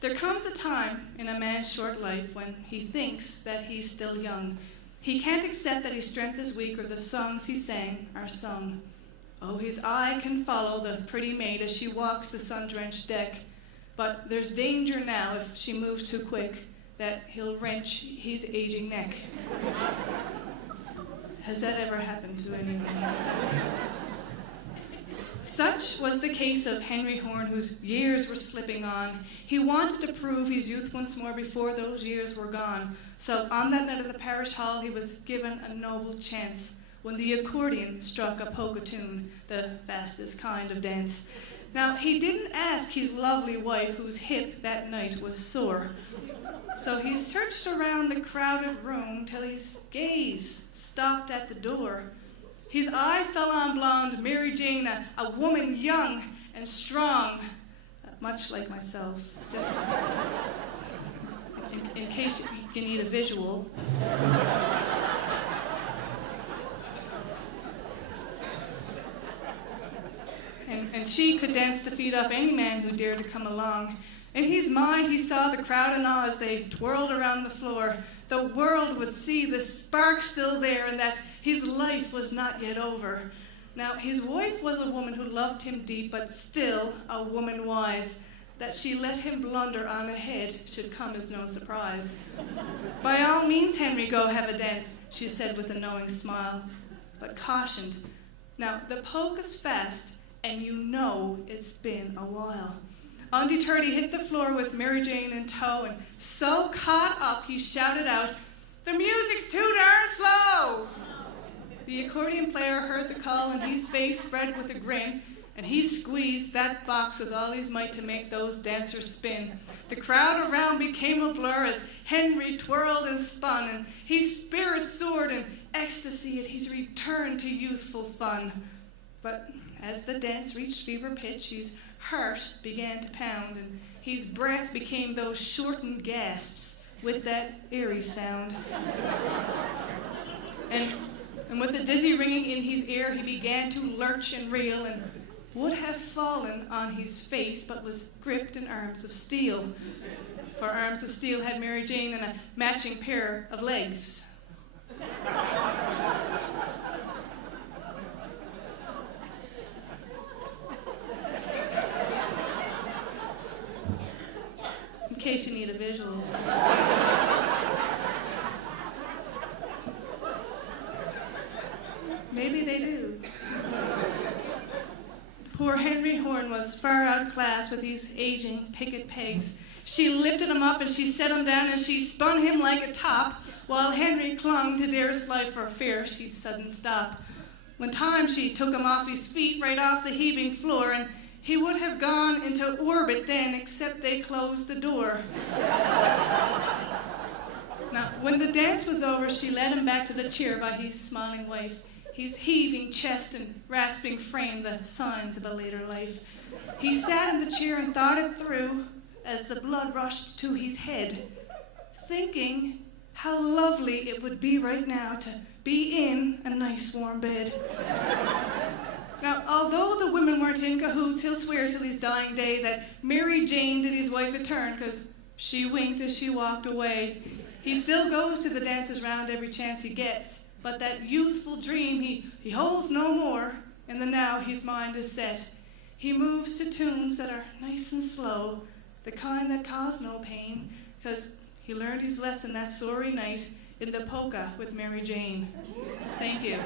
There comes a time in a man's short life when he thinks that he's still young. He can't accept that his strength is weak or the songs he sang are sung. Oh, his eye can follow the pretty maid as she walks the sun-drenched deck. But there's danger now if she moves too quick that he'll wrench his aging neck. Has that ever happened to anyone? Such was the case of Henry Horn, whose years were slipping on. He wanted to prove his youth once more before those years were gone. So on that night at the parish hall, he was given a noble chance when the accordion struck a polka tune, the fastest kind of dance. Now, he didn't ask his lovely wife, whose hip that night was sore. So he searched around the crowded room till his gaze stopped at the door. His eye fell on blonde Mary Jane, a woman young and strong, much like myself. Just in case you need a visual. And she could dance the feet off any man who dared to come along. In his mind, he saw the crowd in awe as they twirled around the floor. The world would see the spark still there and that his life was not yet over. Now, his wife was a woman who loved him deep, but still a woman wise. That she let him blunder on ahead should come as no surprise. By all means, Henry, go have a dance, she said with a knowing smile, but cautioned. Now, the polka's fast, and you know it's been a while. Undeterred, he hit the floor with Mary Jane in tow, and so caught up, he shouted out, "The music's too darn slow!" The accordion player heard the call, and his face spread with a grin, and he squeezed that box with all his might to make those dancers spin. The crowd around became a blur as Henry twirled and spun, and his spirits soared in ecstasy at his return to youthful fun. But as the dance reached fever pitch, his heart began to pound, and his breath became those shortened gasps with that eerie sound. And with a dizzy ringing in his ear, he began to lurch and reel, and would have fallen on his face, but was gripped in arms of steel. For arms of steel had Mary Jane and a matching pair of legs. In case you need a visual. Maybe they do. Poor Henry Horn was far outclassed with these aging picket pegs. She lifted him up and she set him down and she spun him like a top, while Henry clung to dearest life for fear she'd sudden stop. When time she took him off his feet, right off the heaving floor, and he would have gone into orbit then, except they closed the door. Now, when the dance was over, she led him back to the chair by his smiling wife, his heaving chest and rasping frame, the signs of a later life. He sat in the chair and thought it through as the blood rushed to his head, thinking how lovely it would be right now to be in a nice warm bed. Now, although the women weren't in cahoots, he'll swear till his dying day that Mary Jane did his wife a turn, 'cause she winked as she walked away. He still goes to the dances round every chance he gets, but that youthful dream he holds no more. In the now his mind is set. He moves to tunes that are nice and slow, the kind that cause no pain, 'cause he learned his lesson that sorry night in the polka with Mary Jane. Thank you.